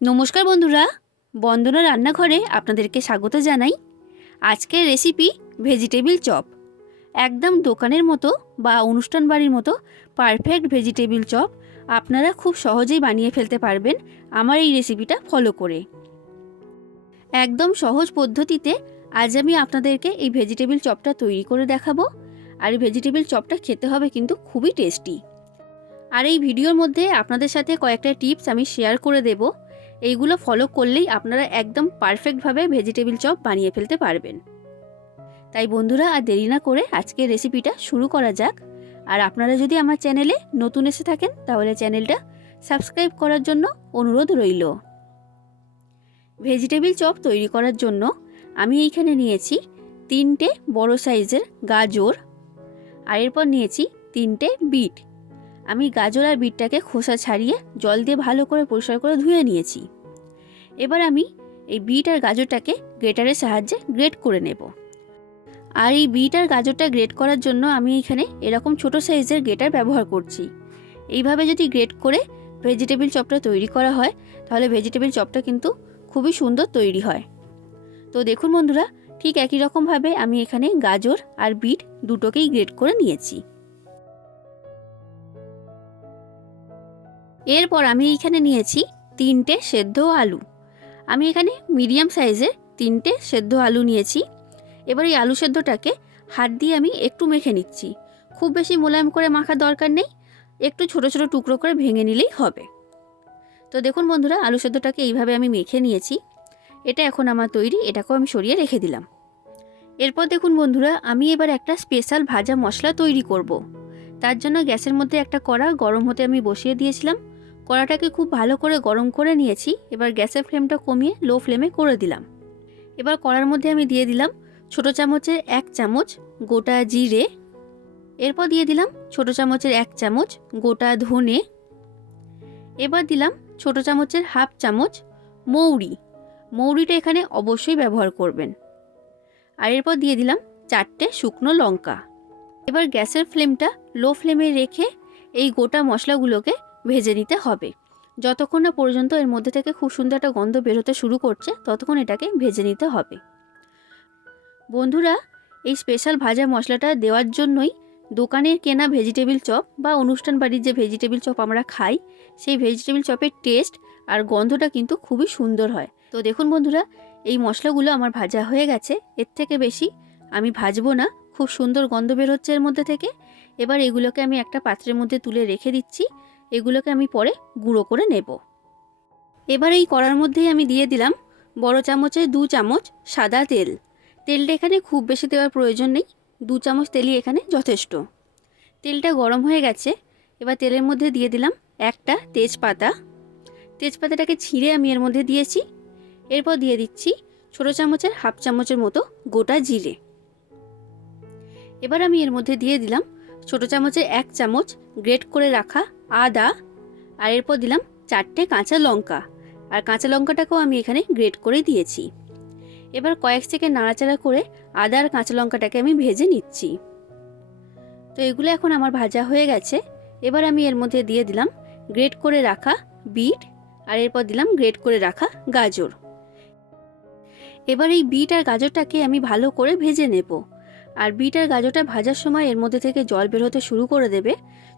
নমস্কার বন্ধুরা, বন্দনা রান্নাঘরে আপনাদেরকে স্বাগত জানাই। আজকের রেসিপি ভেজিটেবিল চপ একদম দোকানের মতো বা অনুষ্ঠান বাড়ির মতো পারফেক্ট ভেজিটেবিল চপ আপনারা খুব সহজেই বানিয়ে ফেলতে পারবেন আমার এই রেসিপিটা ফলো করে। একদম সহজ পদ্ধতিতে আজ আমি আপনাদেরকে এই ভেজিটেবিল চপটা তৈরি করে দেখাবো। আর এই ভেজিটেবিল চপটা খেতে হবে কিন্তু খুবই টেস্টি আর এই ভিডিওর মধ্যে আপনাদের সাথে কয়েকটা টিপস আমি শেয়ার করে দেব। এইগুলো ফলো করলেই আপনারা একদম পারফেক্টভাবে ভেজিটেবিল চপ বানিয়ে ফেলতে পারবেন। তাই বন্ধুরা, আর দেরি না করে আজকের রেসিপিটা শুরু করা যাক। আর আপনারা যদি আমার চ্যানেলে নতুন এসে থাকেন, তাহলে চ্যানেলটা সাবস্ক্রাইব করার জন্য অনুরোধ রইল। ভেজিটেবিল চপ তৈরি করার জন্য আমি এইখানে নিয়েছি তিনটে বড় সাইজের গাজর, আর এরপর নিয়েছি তিনটে বিট। আমি গাজর আর বিটটাকে খোসা ছাড়িয়ে জল দিয়ে ভালো করে পরিষ্কার করে ধুয়ে নিয়েছি। এবার আমি এই বিট আর গাজরটাকে গ্রেটারের সাহায্যে গ্রেট করে নেব। আর এই বিট আর গাজরটা গ্রেট করার জন্য আমি এখানে এরকম ছোট সাইজের গ্রেটার ব্যবহার করছি। এইভাবে যদি গ্রেট করে ভেজিটেবিল চপটা তৈরি করা হয়, তাহলে ভেজিটেবিল চপটা কিন্তু খুবই সুন্দর তৈরি হয়। তো দেখুন বন্ধুরা, ঠিক একই রকমভাবে আমি এখানে গাজর আর বিট দুটোকেই গ্রেট করে নিয়েছি। এরপর আমি এখানে নিয়েছি তিনটে সেদ্ধ আলু। আমি এখানে মিডিয়াম সাইজের তিনটে সেদ্ধ আলু নিয়েছি। এবার এই আলু সেদ্ধটাকে হাত দিয়ে আমি একটু মেখে নিচ্ছি। খুব বেশি মোলায়েম করে মাখার দরকার নেই। একটু ছোট ছোট টুকরো করে ভেঙে নিলেই হবে। তো দেখুন বন্ধুরা, আলু সেদ্ধটাকে এইভাবে আমি মেখে নিয়েছি। এটা এখন আমার তৈরি, এটাকেও আমি সরিয়ে রেখে দিলাম। এরপর দেখুন বন্ধুরা, আমি এবার একটা স্পেশাল ভাজা মশলা তৈরি করব। তার জন্য গ্যাসের মধ্যে একটা কড়া গরম হতে আমি বসিয়ে দিয়েছিলাম। কড়াটাকে খুব ভালো করে গরম করে নিয়েছি। এবার গ্যাসের ফ্লেমটা কমিয়ে লো ফ্লেমে করে দিলাম। এবার কড়ার মধ্যে আমি দিয়ে দিলাম ছোট চামচের এক চামচ গোটা জিরে। এরপর দিয়ে দিলাম ছোট চামচের এক চামচ গোটা ধনে। এবার দিলাম ছোট চামচের হাফ চামচ মৌরি। মৌরিটা এখানে অবশ্যই ব্যবহার করবেন। আর এরপর দিয়ে দিলাম চারটে শুকনো লঙ্কা। এবার গ্যাসের ফ্লেমটা লো ফ্লেমে রেখে এই গোটা মশলাগুলোকে ভেজে নিতে হবে। যতক্ষণ না পর্যন্ত এর মধ্যে থেকে খুব সুন্দর একটা গন্ধ বেরোতে শুরু করছে, ততক্ষণ এটাকে ভেজে নিতে হবে। বন্ধুরা, এই স্পেশাল ভাজা মশলাটা দেওয়ার জন্যই দোকানের কেনা ভেজিটেবিল চপ বা অনুষ্ঠান বাড়ির যে ভেজিটেবিল চপ আমরা খাই, সেই ভেজিটেবিল চপের টেস্ট আর গন্ধটা কিন্তু খুবই সুন্দর হয়। তো দেখুন বন্ধুরা, এই মশলাগুলো আমার ভাজা হয়ে গেছে। এর থেকে বেশি আমি ভাজবো না। খুব সুন্দর গন্ধ বের হচ্ছে এর মধ্যে থেকে। এবার এগুলোকে আমি একটা পাত্রের মধ্যে তুলে রেখে দিচ্ছি। এগুলোকে আমি পরে গুঁড়ো করে নেব। এবার এই কড়ার মধ্যেই আমি দিয়ে দিলাম বড় চামচে দু চামচ সাদা তেল। তেলটা এখানে খুব বেশি দেওয়ার প্রয়োজন নেই, দু চামচ তেলই এখানে যথেষ্ট। তেলটা গরম হয়ে গেছে, এবার তেলের মধ্যে দিয়ে দিলাম একটা তেজপাতা। তেজপাতাটাকে ছিঁড়ে আমি এর মধ্যে দিয়েছি, এরপর দিয়ে দিচ্ছি ছোটো চামচের হাফ চামচের মতো গোটা জিরে। এবার আমি এর মধ্যে দিয়ে দিলাম ছোটো চামচের এক চামচ গ্রেট করে রাখা আদা, আর এরপর দিলাম চারটে কাঁচা লঙ্কা। আর কাঁচা লঙ্কাটাকেও আমি এখানে গ্রেট করে দিয়েছি। এবার কয়েক সেকেন্ড নাড়াচাড়া করে আদা আর কাঁচা লঙ্কাটাকে আমি ভেজে নিচ্ছি। তো এগুলো এখন আমার ভাজা হয়ে গেছে। এবার আমি এর মধ্যে দিয়ে দিলাম গ্রেট করে রাখা বিট, আর এরপর দিলাম গ্রেট করে রাখা গাজর। এবার এই বিট আর গাজরটাকে আমি ভালো করে ভেজে নেব। আর বিট আর গাজরটা ভাজার সময় এর মধ্যে থেকে জল বের হতে শুরু করে দেবে।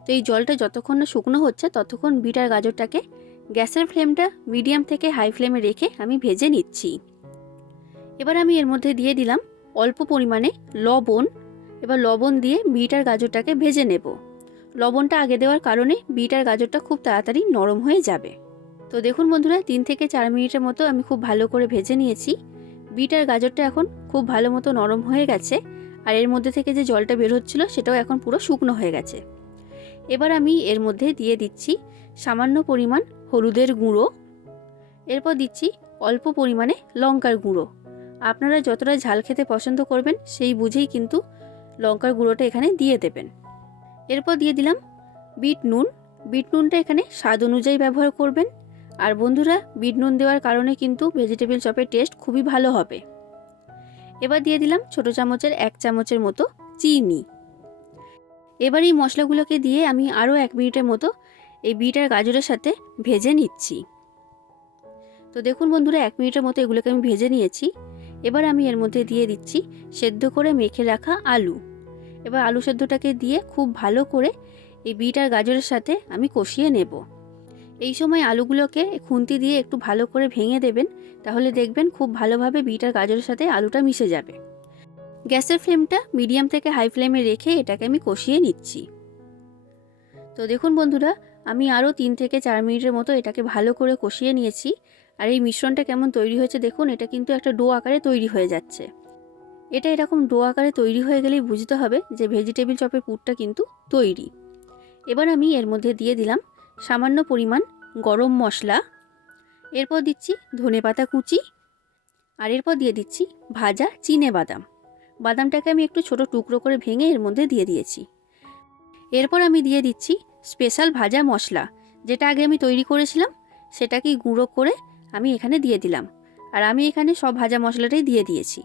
তো এই জলটা যতক্ষণ না শুকনো হচ্ছে, ততক্ষণ বিট আর গাজরটাকে গ্যাসের ফ্লেমটা মিডিয়াম থেকে হাই ফ্লেমে রেখে আমি ভেজে নিচ্ছি। এবার আমি এর মধ্যে দিয়ে দিলাম অল্প পরিমাণে লবণ। এবার লবণ দিয়ে বিট আর গাজরটাকে ভেজে নেব। লবণটা আগে দেওয়ার কারণে বিট আর গাজরটা খুব তাড়াতাড়ি নরম হয়ে যাবে। তো দেখুন বন্ধুরা, তিন থেকে চার মিনিটের মতো আমি খুব ভালো করে ভেজে নিয়েছি। বিট আর গাজরটা এখন খুব ভালো মতো নরম হয়ে গেছে। আর এর মধ্যে থেকে যে জলটা বের হচ্ছিল, সেটাও এখন পুরো শুকনো হয়ে গেছে। এবার আমি এর মধ্যে দিয়ে দিচ্ছি সামান্য পরিমাণ হলুদের গুঁড়ো। এরপর দিচ্ছি অল্প পরিমাণে লঙ্কার গুঁড়ো। আপনারা যতটা ঝাল খেতে পছন্দ করবেন সেই বুঝেই কিন্তু লঙ্কার গুঁড়োটা এখানে দিয়ে দেবেন। এরপর দিয়ে দিলাম বিট নুন। বিট নুনটা এখানে স্বাদ অনুযায়ী ব্যবহার করবেন। আর বন্ধুরা, বিট নুন দেওয়ার কারণে কিন্তু ভেজিটেবিল চপের টেস্ট খুবই ভালো হবে। এবার দিয়ে দিলাম ছোট চামচের এক চামচের মতো চিনি। এবার এই মশলাগুলোকে দিয়ে আমি আরও এক মিনিটের মতো এই বিট আর গাজরের সাথে ভেজে নিচ্ছি। তো দেখুন বন্ধুরা, এক মিনিটের মতো এগুলোকে আমি ভেজে নিয়েছি। এবার আমি এর মধ্যে দিয়ে দিচ্ছি সেদ্ধ করে মেখে রাখা আলু। এবার আলু সেদ্ধটাকে দিয়ে খুব ভালো করে এই বিট আর গাজরের সাথে আমি কষিয়ে নেব। এই সময় আলুগুলোকে খুন্তি দিয়ে একটু ভালো করে ভেঙে দেবেন, তাহলে দেখবেন খুব ভালোভাবে বিট আর গাজরের সাথে আলুটা মিশে যাবে। গ্যাসের ফ্লেমটা মিডিয়াম থেকে হাই ফ্লেমে রেখে এটাকে আমি কষিয়ে নিচ্ছি। তো দেখুন বন্ধুরা, আমি আরও তিন থেকে চার মিনিটের মতো এটাকে ভালো করে কষিয়ে নিয়েছি। আর এই মিশ্রণটা কেমন তৈরি হয়েছে দেখুন, এটা কিন্তু একটা ডো আকারে তৈরি হয়ে যাচ্ছে। এটা এরকম ডো আকারে তৈরি হয়ে গেলেই বুঝতে হবে যে ভেজিটেবিল চপের পুরটা কিন্তু তৈরি। এবার আমি এর মধ্যে দিয়ে দিলাম সামান্য পরিমাণ গরম মশলা। এরপর দিচ্ছি ধনে পাতা কুচি। আর এরপর দিয়ে দিচ্ছি ভাজা চিনে বাদাম। বাদামটাকে আমি একটু ছোট টুকরো করে ভেঙে এর মধ্যে দিয়ে দিয়েছি। এরপর আমি দিয়ে দিচ্ছি স্পেশাল ভাজা মশলা, যেটা আগে আমি তৈরি করেছিলাম সেটাকেই গুঁড়ো করে আমি এখানে দিয়ে দিলাম। আর আমি এখানে সব ভাজা মশলাটাই দিয়ে দিয়েছি।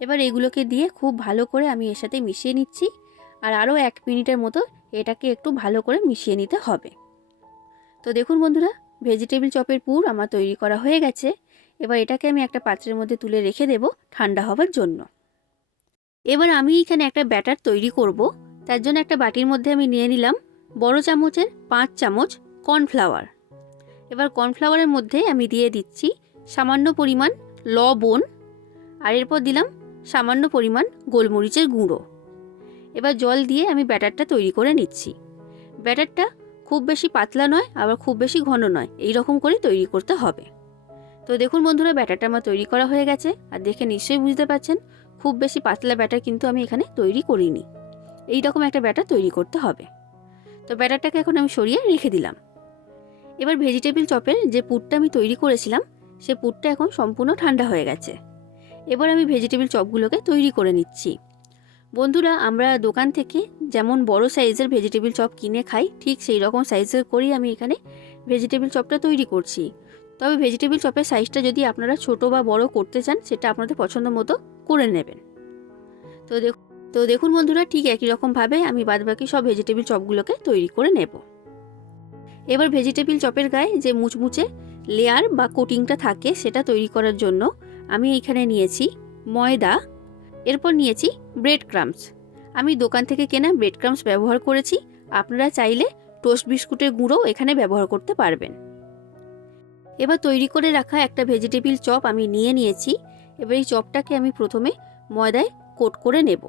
এবার এগুলোকে দিয়ে খুব ভালো করে আমি এর সাথে মিশিয়ে নিচ্ছি, আর আরও এক মিনিটের মতো এটাকে একটু ভালো করে মিশিয়ে নিতে হবে। তো দেখুন বন্ধুরা, ভেজিটেবিল চপের পুর আমার তৈরি করা হয়ে গেছে। এবার এটাকে আমি একটা পাত্রের মধ্যে তুলে রেখে দেব ঠান্ডা হবার জন্য। এবার আমি এখানে একটা ব্যাটার তৈরি করব। তার জন্য একটা বাটির মধ্যে আমি নিয়ে নিলাম বড় চামচের পাঁচ চামচ কর্নফ্লাওয়ার। এবার কর্নফ্লাওয়ারের মধ্যে আমি দিয়ে দিচ্ছি সামান্য পরিমাণ লবণ আর এরপর দিলাম সামান্য পরিমাণ গোলমরিচের গুঁড়ো। এবার জল দিয়ে আমি ব্যাটারটা তৈরি করে নিচ্ছি। ব্যাটারটা খুব বেশি পাতলা নয়, আবার খুব বেশি ঘন নয় এই রকম করে তৈরি করতে হবে। তো দেখুন বন্ধুরা, ব্যাটারটা আমার তৈরি করা হয়ে গেছে। আর দেখে নিশ্চয়ই বুঝতে পারছেন খুব বেশি পাতলা ব্যাটার কিন্তু আমি এখানে তৈরি করিনি। এই রকম একটা ব্যাটার তৈরি করতে হবে। তো ব্যাটারটাকে এখন আমি সরিয়ে রেখে দিলাম। এবার ভেজিটেবিল চপের যে পুরটা আমি তৈরি করেছিলাম, সে পুরটা এখন সম্পূর্ণ ঠান্ডা হয়ে গেছে। এবার আমি ভেজিটেবিল চপগুলোকে তৈরি করে নিচ্ছি। বন্ধুরা, আমরা দোকান থেকে যেমন বড় সাইজের ভেজিটেবিল চপ কিনে খাই, ঠিক সেই রকম সাইজের করেই আমি এখানে ভেজিটেবিল চপটা তৈরি করছি। তবে ভেজিটেবিল চপের সাইজটা যদি আপনারা ছোট বা বড় করতে চান, সেটা আপনাদের পছন্দ মতো করে নেবেন। তো দেখুন তো দেখুন বন্ধুরা, ঠিক একই রকমভাবে আমি বাদবাকি সব ভেজিটেবিল চপগুলোকে তৈরি করে নেব। এবার ভেজিটেবিল চপের গায়ে যে মুচমুচে লেয়ার বা কোটিংটা থাকে সেটা তৈরি করার জন্য আমি এখানে নিয়েছি ময়দা, এরপর নিয়েছি ব্রেড ক্রামস আমি দোকান থেকে কেনা ব্রেড ক্রামস ব্যবহার করেছি, আপনারা চাইলে টোস্ট বিস্কুটের গুঁড়ো এখানে ব্যবহার করতে পারবেন। এবার তৈরি করে রাখা একটা ভেজিটেবিল চপ আমি নিয়ে নিয়েছি এবার এই চপটাকে আমি প্রথমে ময়দায় কোট করে নেব।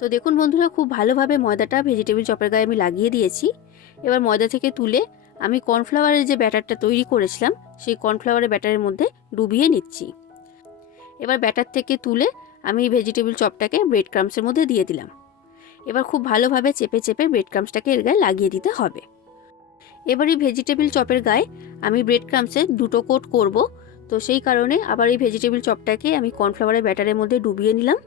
তো দেখুন বন্ধুরা, খুব ভালোভাবে ময়দাটা ভেজিটেবিল চপের গায়ে আমি লাগিয়ে দিয়েছি। এবার ময়দা থেকে তুলে আমি কর্নফ্লাওয়ারের যে ব্যাটারটা তৈরি করেছিলাম, সেই কর্নফ্লাওয়ারের ব্যাটারের মধ্যে ডুবিয়ে নিচ্ছি। এবার ব্যাটার থেকে তুলে আমি ভেজিটেবিল চপটাকে ব্রেড ক্রামসের মধ্যে দিয়ে দিলাম। এবার খুব ভালোভাবে চেপে চেপে ব্রেড ক্রামসটাকে এর গায়ে লাগিয়ে দিতে হবে। এবার এই ভেজিটেবিল চপের গায়ে আমি ব্রেড ক্রামসে দুটো কোট করব। তো সেই কারণে আবার এই ভেজিটেবিল চপটাকে আমি কর্নফ্লাওয়ারের ব্যাটারের মধ্যে ডুবিয়ে নিলাম।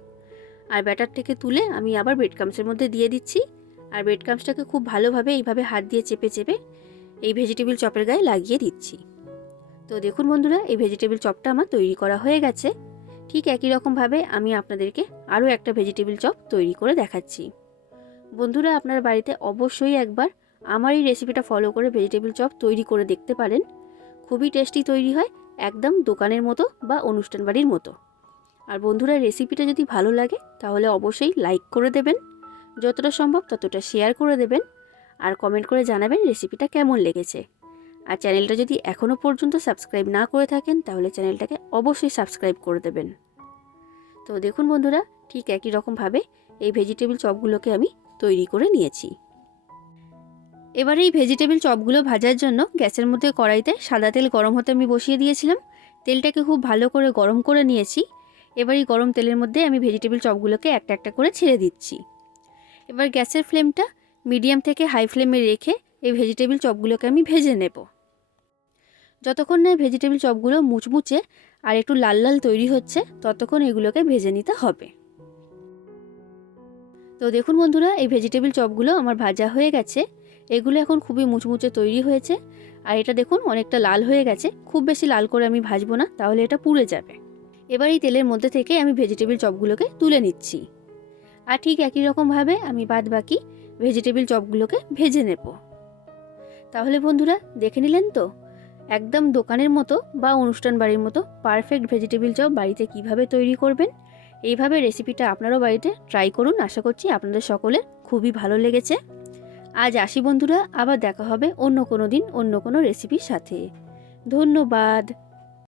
আর ব্যাটার থেকে তুলে আমি আবার ব্রেড ক্রামসের মধ্যে দিয়ে দিচ্ছি। আর ব্রেড ক্রামসটাকে খুব ভালোভাবে এইভাবে হাত দিয়ে চেপে চেপে এই ভেজিটেবিল চপের গায়ে লাগিয়ে দিচ্ছি। তো দেখুন বন্ধুরা, এই ভেজিটেবিল চপটা আমার তৈরি করা হয়ে গেছে। ঠিক একই রকমভাবে আমি আপনাদেরকে আরও একটা ভেজিটেবিল চপ তৈরি করে দেখাচ্ছি। বন্ধুরা, আপনার বাড়িতে অবশ্যই একবার আমার এই রেসিপিটা ফলো করে ভেজিটেবিল চপ তৈরি করে দেখতে পারেন। খুবই টেস্টি তৈরি হয়। একদম দোকানের মতো বা অনুষ্ঠান বাড়ির মতো। আর বন্ধুরা রেসিপিটা যদি ভালো লাগে, তাহলে অবশ্যই লাইক করে দেবেন। যতটা সম্ভব ততটা শেয়ার করে দেবেন। আর কমেন্ট করে জানাবেন রেসিপিটা কেমন লেগেছে। আর চ্যানেলটা যদি এখনও পর্যন্ত সাবস্ক্রাইব না করে থাকেন, তাহলে চ্যানেলটাকে অবশ্যই সাবস্ক্রাইব করে দেবেন। তো দেখুন বন্ধুরা, ঠিক একই রকমভাবে এই ভেজিটেবিল চপগুলোকে আমি তৈরি করে নিয়েছি। এবার এই ভেজিটেবিল চপগুলো ভাজার জন্য গ্যাসের মধ্যে কড়াইতে সাদা তেল গরম হতে আমি বসিয়ে দিয়েছিলাম। তেলটাকে খুব ভালো করে গরম করে নিয়েছি। এবার এই গরম তেলের মধ্যে আমি ভেজিটেবিল চপগুলোকে একটা একটা করে ছেড়ে দিচ্ছি। এবার গ্যাসের ফ্লেমটা মিডিয়াম থেকে হাই ফ্লেমে রেখে এই ভেজিটেবিল চপগুলোকে আমি ভেজে নেব। যতক্ষণ না ভেজিটেবিল চপগুলো মুচমুচে আর একটু লাল লাল তৈরি হচ্ছে, ততক্ষণ এগুলোকে ভেজে নিতে হবে। তো দেখুন বন্ধুরা, এই ভেজিটেবিল চপগুলো আমার ভাজা হয়ে গেছে। এগুলো এখন খুবই মুচমুচে তৈরি হয়েছে। আর এটা দেখুন, অনেকটা লাল হয়ে গেছে। খুব বেশি লাল করে আমি ভাজবো না, তাহলে এটা পুড়ে যাবে। এবার এই তেলের মধ্যে থেকে আমি ভেজিটেবিল চপগুলোকে তুলে নিচ্ছি। আর ঠিক একই রকমভাবে আমি বাদ বাকি ভেজিটেবিল চপগুলোকে ভেজে নেব। তাহলে বন্ধুরা, দেখে নিলেন তো? একদম দোকানের মতো বা অনুষ্ঠান বাড়ির মতো পারফেক্ট ভেজিটেবিল চপ বাড়িতে কীভাবে তৈরি করবেন? এইভাবে রেসিপিটা আপনারাও বাড়িতে ট্রাই করুন। আশা করছি আপনাদের সকলের খুবই ভালো লেগেছে। আজ আসি বন্ধুরা, আবার দেখা হবে অন্য কোনো দিন অন্য কোনো রেসিপির সাথে। ধন্যবাদ।